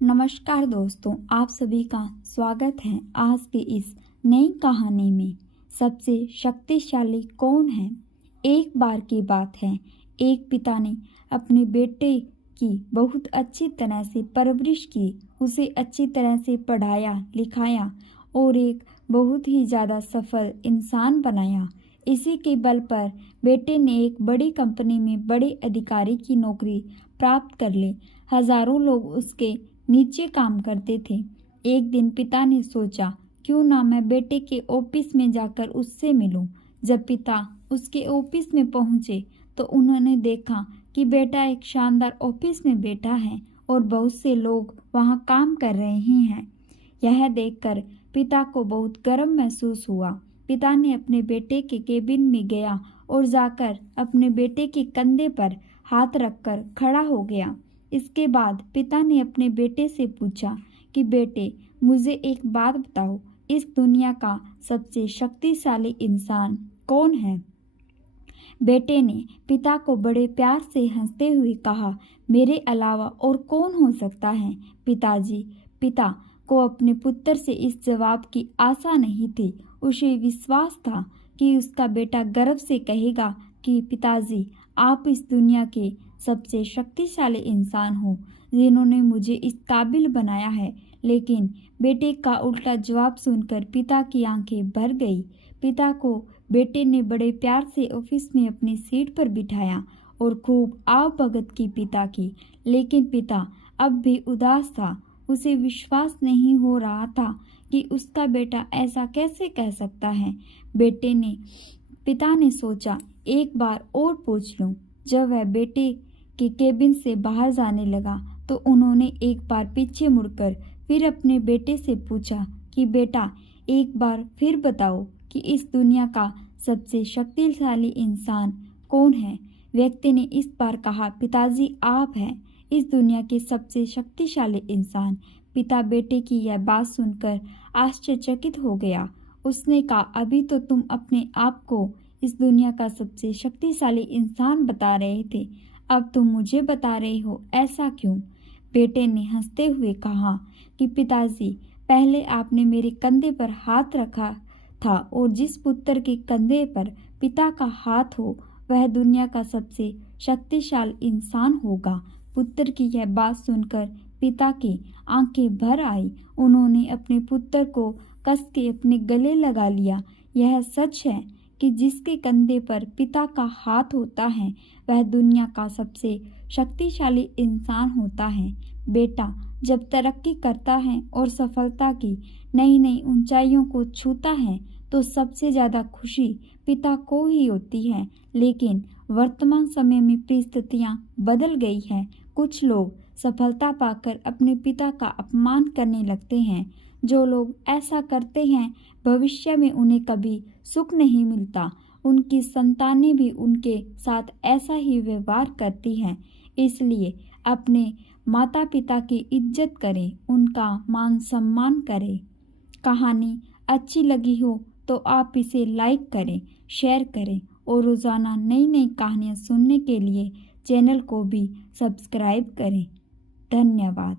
नमस्कार दोस्तों, आप सभी का स्वागत है आज की इस नई कहानी में। सबसे शक्तिशाली कौन है? एक बार की बात है, एक पिता ने अपने बेटे की बहुत अच्छी तरह से परवरिश की, उसे अच्छी तरह से पढ़ाया लिखाया और एक बहुत ही ज़्यादा सफल इंसान बनाया। इसी के बल पर बेटे ने एक बड़ी कंपनी में बड़े अधिकारी की नौकरी प्राप्त कर ली। हजारों लोग उसके नीचे काम करते थे। एक दिन पिता ने सोचा, क्यों ना मैं बेटे के ऑफिस में जाकर उससे मिलूं। जब पिता उसके ऑफिस में पहुंचे तो उन्होंने देखा कि बेटा एक शानदार ऑफिस में बैठा है और बहुत से लोग वहां काम कर रहे हैं। यह देखकर पिता को बहुत गर्व महसूस हुआ। पिता ने अपने बेटे के केबिन में गया और जाकर अपने बेटे के कंधे पर हाथ रखकर खड़ा हो गया। इसके बाद पिता ने अपने बेटे से पूछा कि बेटे, मुझे एक बात बताओ, इस दुनिया का सबसे शक्तिशाली इंसान कौन है? बेटे ने पिता को बड़े प्यार से हंसते हुए कहा, मेरे अलावा और कौन हो सकता है पिताजी। पिता को अपने पुत्र से इस जवाब की आशा नहीं थी। उसे विश्वास था कि उसका बेटा गर्व से कहेगा कि पिताजी, आप इस दुनिया के सबसे शक्तिशाली इंसान हो जिन्होंने मुझे इस काबिल बनाया है। लेकिन बेटे का उल्टा जवाब सुनकर पिता की आंखें भर गई। पिता को बेटे ने बड़े प्यार से ऑफिस में अपनी सीट पर बिठाया और खूब आव भगत की पिता की। लेकिन पिता अब भी उदास था। उसे विश्वास नहीं हो रहा था कि उसका बेटा ऐसा कैसे कह सकता है। पिता ने सोचा, एक बार और पूछ लूं। जब वह बेटे के केबिन से बाहर जाने लगा तो उन्होंने एक बार पीछे मुड़कर फिर अपने बेटे से पूछा कि बेटा, एक बार फिर बताओ कि इस दुनिया का सबसे शक्तिशाली इंसान कौन है? व्यक्ति ने इस बार कहा, पिताजी, आप हैं इस दुनिया के सबसे शक्तिशाली इंसान। पिता बेटे की यह बात सुनकर आश्चर्यचकित हो गया। उसने कहा, अभी तो तुम अपने आप को इस दुनिया का सबसे शक्तिशाली इंसान बता रहे थे, अब तुम मुझे बता रहे हो, ऐसा क्यों? बेटे ने हंसते हुए कहा कि पिताजी, पहले आपने मेरे कंधे पर हाथ रखा था और जिस पुत्र के कंधे पर पिता का हाथ हो वह दुनिया का सबसे शक्तिशाली इंसान होगा। पुत्र की यह बात सुनकर पिता की आंखें भर आई। उन्होंने अपने पुत्र को कस के अपने गले लगा लिया। यह सच है कि जिसके कंधे पर पिता का हाथ होता है वह दुनिया का सबसे शक्तिशाली इंसान होता है। बेटा जब तरक्की करता है और सफलता की नई नई ऊंचाइयों को छूता है तो सबसे ज़्यादा खुशी पिता को ही होती है। लेकिन वर्तमान समय में परिस्थितियाँ बदल गई हैं। कुछ लोग सफलता पाकर अपने पिता का अपमान करने लगते हैं। जो लोग ऐसा करते हैं भविष्य में उन्हें कभी सुख नहीं मिलता। उनकी संतानें भी उनके साथ ऐसा ही व्यवहार करती हैं। इसलिए अपने माता पिता की इज्जत करें, उनका मान सम्मान करें। कहानी अच्छी लगी हो तो आप इसे लाइक करें, शेयर करें और रोज़ाना नई नई कहानियाँ सुनने के लिए चैनल को भी सब्सक्राइब करें। धन्यवाद।